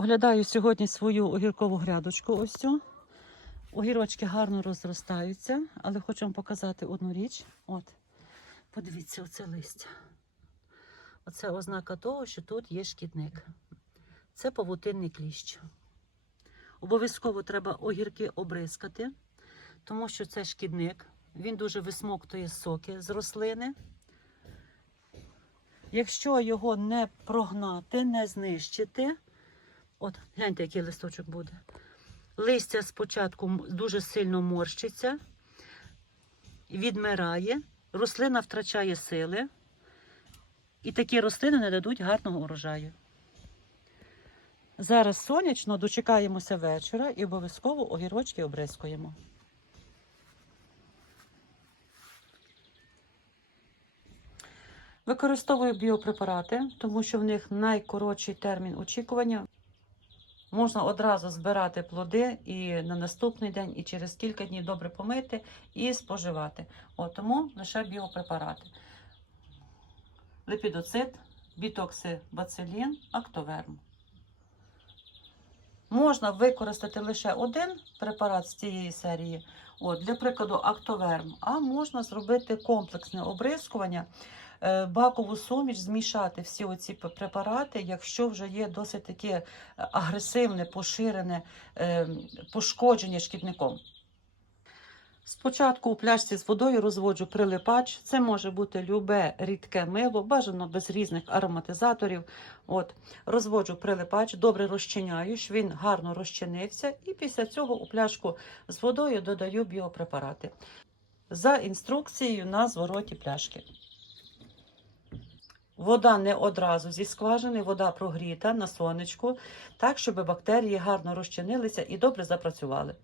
Оглядаю сьогодні свою огіркову грядочку. Ось цю. Огірочки гарно розростаються, але хочу вам показати одну річ. От, подивіться, оце листя. Оце ознака того, що тут є шкідник. Це павутинний кліщ. Обов'язково треба огірки обрискати, тому що це шкідник. Він дуже висмоктує соки з рослини. Якщо його не прогнати, не знищити, от гляньте, який листочок буде. Листя спочатку дуже сильно морщиться, відмирає, рослина втрачає сили, і такі рослини не дадуть гарного урожаю. Зараз сонячно, дочекаємося вечора і обов'язково огірочки обрискуємо. Використовую біопрепарати, тому що в них найкоротший термін очікування. Можна одразу збирати плоди і на наступний день, і через кілька днів добре помити і споживати. От, тому лише біопрепарати. Лепідоцит, бітоксибацилін, актоверм. Можна використати лише один препарат з цієї серії, от, для прикладу, актоверм, а можна зробити комплексне обрискування, е, бакову суміш, змішати всі оці препарати, якщо вже є досить таке е, агресивне, поширене е, пошкодження шкідником. Спочатку у пляшці з водою розводжу прилипач. Це може бути любе рідке мило, бажано без різних ароматизаторів. От, розводжу прилипач, добре розчиняю, щоб він гарно розчинився, і після цього у пляшку з водою додаю біопрепарати. За інструкцією на звороті пляшки. Вода не одразу зі скважини, вода прогріта на сонечку, так, щоб бактерії гарно розчинилися і добре запрацювали.